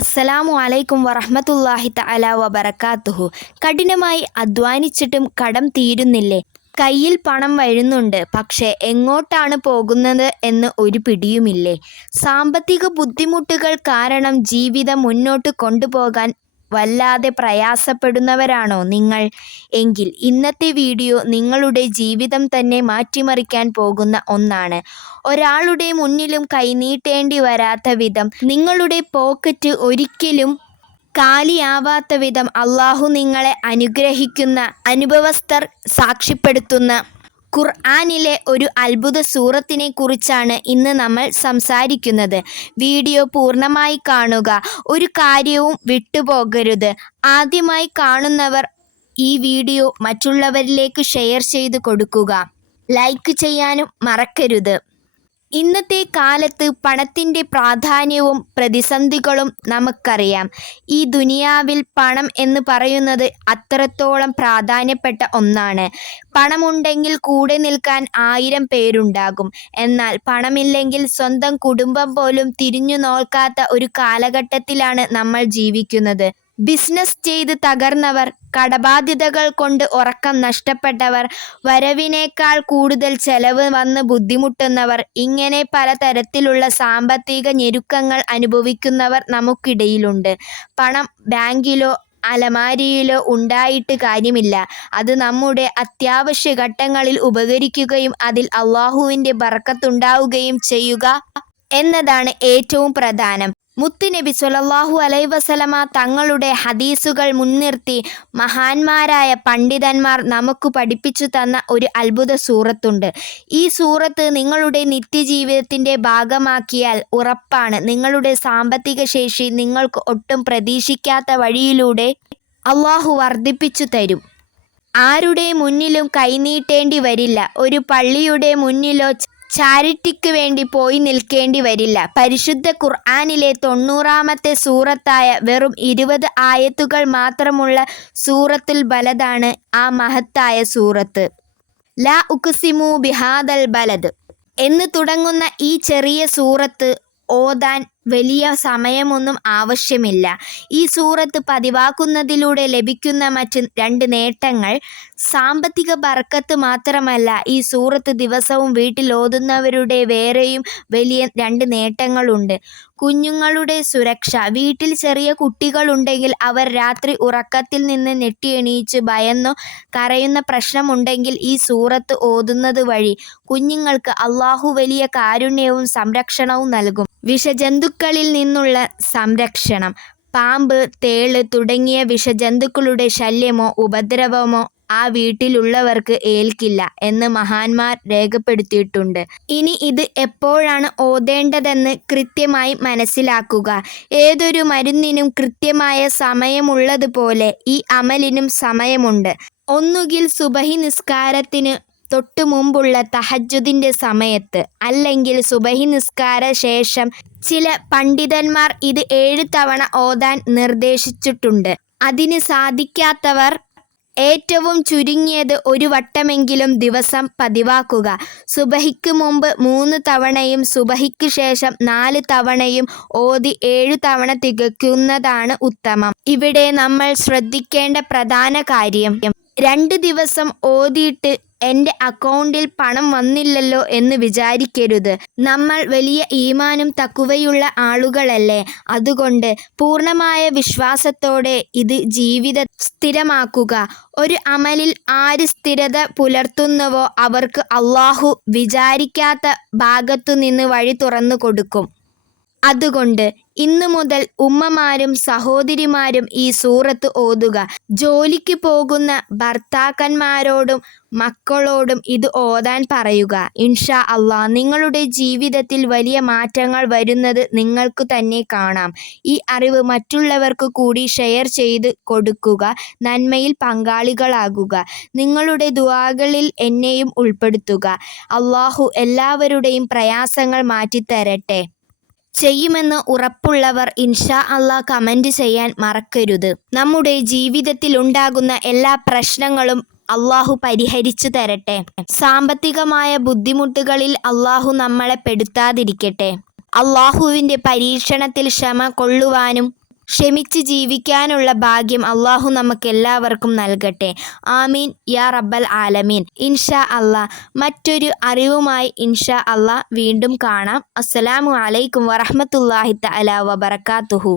അസ്സലാമു അലൈക്കും വറഹ്മത്തുള്ളാഹി തആല വബറകാതുഹു. കഠിനമായി അധ്വാനിച്ചിട്ടും കടം തീരുന്നില്ലേ? കയ്യിൽ പണം വരുന്നുണ്ട്, പക്ഷേ എങ്ങോട്ടാണ് പോകുന്നത് എന്ന് ഒരു പിടിയുമില്ലേ? സാമ്പത്തിക ബുദ്ധിമുട്ടുകൾ കാരണം ജീവിതം മുന്നോട്ട് കൊണ്ടുപോകാൻ വല്ലാതെ പ്രയാസപ്പെടുന്നവരാണോ നിങ്ങൾ? എങ്കിൽ ഇന്നത്തെ വീഡിയോ നിങ്ങളുടെ ജീവിതം തന്നെ മാറ്റിമറിക്കാൻ പോകുന്ന ഒന്നാണ്. ഒരാളുടെ മുന്നിലും കൈനീട്ടേണ്ടി വരാത്ത വിധം, നിങ്ങളുടെ പോക്കറ്റ് ഒരിക്കലും കാലിയാവാത്ത വിധം അള്ളാഹു നിങ്ങളെ അനുഗ്രഹിക്കുന്ന അനുഭവസ്ഥർ സാക്ഷ്യപ്പെടുത്തുന്ന ഖുർആനിലെ ഒരു അത്ഭുത സൂറത്തിനെ കുറിച്ചാണ് ഇന്ന് നമ്മൾ സംസാരിക്കുന്നത്. വീഡിയോ പൂർണ്ണമായി കാണുക, ഒരു കാര്യവും വിട്ടുപോകരുത്. ആദ്യമായി കാണുന്നവർ ഈ വീഡിയോ മറ്റുള്ളവരിലേക്ക് ഷെയർ ചെയ്ത് കൊടുക്കുക, ലൈക്ക് ചെയ്യാനും മറക്കരുത്. ഇന്നത്തെ കാലത്ത് പണത്തിൻ്റെ പ്രാധാന്യവും പ്രതിസന്ധികളും നമുക്കറിയാം. ഈ ദുനിയാവിൽ പണം എന്ന് പറയുന്നത് അത്രത്തോളം പ്രാധാന്യപ്പെട്ട ഒന്നാണ്. പണമുണ്ടെങ്കിൽ കൂടെ നിൽക്കാൻ 1000 പേരുണ്ടാകും. എന്നാൽ പണമില്ലെങ്കിൽ സ്വന്തം കുടുംബം പോലും തിരിഞ്ഞു നോക്കാത്ത ഒരു കാലഘട്ടത്തിലാണ് നമ്മൾ ജീവിക്കുന്നത്. ബിസിനസ് ചെയ്ത് തകർന്നവർ, കടബാധ്യതകൾ കൊണ്ട് ഉറക്കം നഷ്ടപ്പെട്ടവർ, വരവിനേക്കാൾ കൂടുതൽ ചെലവ് വന്ന് ബുദ്ധിമുട്ടുന്നവർ, ഇങ്ങനെ പലതരത്തിലുള്ള സാമ്പത്തിക ഞെരുക്കങ്ങൾ അനുഭവിക്കുന്നവർ നമുക്കിടയിലുണ്ട്. പണം ബാങ്കിലോ അലമാരിയിലോ ഉണ്ടായിട്ട് കാര്യമില്ല. അത് നമ്മുടെ അത്യാവശ്യ ഘട്ടങ്ങളിൽ ഉപകരിക്കുകയും അതിൽ അള്ളാഹുവിൻ്റെ ബർക്കത്തുണ്ടാവുകയും ചെയ്യുക എന്നതാണ് ഏറ്റവും പ്രധാനം. മുത്തുനബി സ്വല്ലല്ലാഹു അലൈഹി വസല്ലമ തങ്ങളുടെ ഹദീസുകൾ മുൻനിർത്തി മഹാന്മാരായ പണ്ഡിതന്മാർ നമുക്ക് പഠിപ്പിച്ചു തന്ന ഒരു അത്ഭുത സൂറത്തുണ്ട്. ഈ സൂറത്ത് നിങ്ങളുടെ നിത്യജീവിതത്തിൻ്റെ ഭാഗമാക്കിയാൽ ഉറപ്പാണ് നിങ്ങളുടെ സാമ്പത്തിക ശേഷി നിങ്ങൾക്ക് ഒട്ടും പ്രതീക്ഷിക്കാത്ത വഴിയിലൂടെ അള്ളാഹു വർദ്ധിപ്പിച്ചു തരും. ആരുടെ മുന്നിലും കൈനീട്ടേണ്ടി വരില്ല. ഒരു പള്ളിയുടെ മുന്നിലോ ചാരിറ്റിക്ക് വേണ്ടി പോയി നിൽക്കേണ്ടി വരില്ല. പരിശുദ്ധ ഖുർആനിലെ 90-ാമത്തെ സൂറത്തായ വെറും 20 ആയത്തുകൾ മാത്രമുള്ള സൂറത്തുൽ ബലദാണ് ആ മഹത്തായ സൂറത്ത്. ലാ ഉഖ്സിമു ബിഹാദൽ ബലദ് എന്ന് തുടങ്ങുന്ന ഈ ചെറിയ സൂറത്ത് ഓതാൻ വലിയ സമയമൊന്നും ആവശ്യമില്ല. ഈ സൂറത്ത് പതിവാക്കുന്നതിലൂടെ ലഭിക്കുന്ന മറ്റ് 2 നേട്ടങ്ങൾ സാമ്പത്തിക ബർക്കത്ത് മാത്രമല്ല, ഈ സൂറത്ത് ദിവസവും വീട്ടിൽ ഓതുന്നവരുടെ വേറെയും വലിയ 2 നേട്ടങ്ങളുണ്ട്. കുഞ്ഞുങ്ങളുടെ സുരക്ഷ. വീട്ടിൽ ചെറിയ കുട്ടികളുണ്ടെങ്കിൽ അവർ രാത്രി ഉറക്കത്തിൽ നിന്ന് ഞെട്ടിയെണീച്ച് ഭയന്നോ കരയുന്ന പ്രശ്നമുണ്ടെങ്കിൽ ഈ സൂറത്ത് ഓതുന്നത് വഴി കുഞ്ഞുങ്ങൾക്ക് അള്ളാഹു വലിയ കാരുണ്യവും സംരക്ഷണവും നൽകും. വിഷജന്തുക്കളിൽ നിന്നുള്ള സംരക്ഷണം. പാമ്പ്, തേള് തുടങ്ങിയ വിഷജന്തുക്കളുടെ ശല്യമോ ഉപദ്രവമോ ആ വീട്ടിലുള്ളവർക്ക് ഏൽക്കില്ല എന്ന് മഹാന്മാർ രേഖപ്പെടുത്തിയിട്ടുണ്ട്. ഇനി ഇത് എപ്പോഴാണ് ഓതേണ്ടതെന്ന് കൃത്യമായി മനസ്സിലാക്കുക. ഏതൊരു മരുന്നിനും കൃത്യമായ സമയമുള്ളതുപോലെ ഈ അമലിനും സമയമുണ്ട്. ഒന്നുകിൽ സുബഹി നിസ്കാരത്തിന് തൊട്ടു മുമ്പുള്ള തഹജ്ജുദിൻ്റെ സമയത്ത്, അല്ലെങ്കിൽ സുബഹി നിസ്കാര ശേഷം. ചില പണ്ഡിതന്മാർ ഇത് 7 തവണ ഓതാൻ നിർദ്ദേശിച്ചിട്ടുണ്ട്. അതിന് സാധിക്കാത്തവർ ഏറ്റവും ചുരുങ്ങിയത് 1 വട്ടമെങ്കിലും ദിവസം പതിവാക്കുക. സുബഹിക്ക് മുമ്പ് 3 തവണയും സുബഹിക്ക് ശേഷം 4 തവണയും ഓതി 7 തവണ തികയ്ക്കുന്നതാണ് ഉത്തമം. ഇവിടെ നമ്മൾ ശ്രദ്ധിക്കേണ്ട പ്രധാന കാര്യം, 2 ദിവസം ഓതിയിട്ട് എൻ്റെ അക്കൗണ്ടിൽ പണം വന്നില്ലല്ലോ എന്ന് വിചാരിക്കരുത്. നമ്മൾ വലിയ ഈമാനും തഖ്വയുള്ള ആളുകളല്ലേ. അതുകൊണ്ട് പൂർണ്ണമായ വിശ്വാസത്തോടെ ഇത് ജീവിത സ്ഥിരമാക്കുക. ഒരു അമലിൽ ആര് സ്ഥിരത പുലർത്തുന്നുവോ അവർക്ക് അള്ളാഹു വിചാരിക്കാത്ത ഭാഗത്തുനിന്ന് വഴി തുറന്നു കൊടുക്കും. അതുകൊണ്ട് ഇന്നു മുതൽ ഉമ്മമാരും സഹോദരിമാരും ഈ സൂറത്ത് ഓതുക. ജോലിക്ക് പോകുന്ന ഭർത്താക്കന്മാരോടും മക്കളോടും ഇത് ഓതാൻ പറയുക. ഇൻഷാ അള്ളാഹ് നിങ്ങളുടെ ജീവിതത്തിൽ വലിയ മാറ്റങ്ങൾ വരുന്നത് നിങ്ങൾക്ക് തന്നെ കാണാം. ഈ അറിവ് മറ്റുള്ളവർക്ക് കൂടി ഷെയർ ചെയ്ത് കൊടുക്കുക. നന്മയിൽ പങ്കാളികളാകുക. നിങ്ങളുടെ ദുആകളിൽ എന്നെയും ഉൾപ്പെടുത്തുക. അള്ളാഹു എല്ലാവരുടെയും പ്രയാസങ്ങൾ മാറ്റിത്തരട്ടെ. ചെയ്യുമെന്ന് ഉറപ്പുള്ളവർ ഇൻഷാ അള്ളാഹ് കമൻറ്റ് ചെയ്യാൻ മറക്കരുത്. നമ്മുടെ ജീവിതത്തിൽ ഉണ്ടാകുന്ന എല്ലാ പ്രശ്നങ്ങളും അള്ളാഹു പരിഹരിച്ചു തരട്ടെ. സാമ്പത്തികമായ ബുദ്ധിമുട്ടുകളിൽ അള്ളാഹു നമ്മളെ പെടുത്താതിരിക്കട്ടെ. അള്ളാഹുവിൻ്റെ പരീക്ഷണത്തിൽ ക്ഷമ കൊള്ളുവാനും ക്ഷമിച്ച് ജീവിക്കാനുള്ള ഭാഗ്യം അള്ളാഹു നമുക്കെല്ലാവർക്കും നൽകട്ടെ. ആമീൻ യാ റബ്ബൽ ആലമീൻ. ഇൻഷാ അള്ളാ മറ്റൊരു അറിവുമായി ഇൻഷാ അള്ളാ വീണ്ടും കാണാം. അസ്സലാമു അലൈക്കും വറഹ്മത്തുള്ളാഹി തആല വബറകാതുഹു.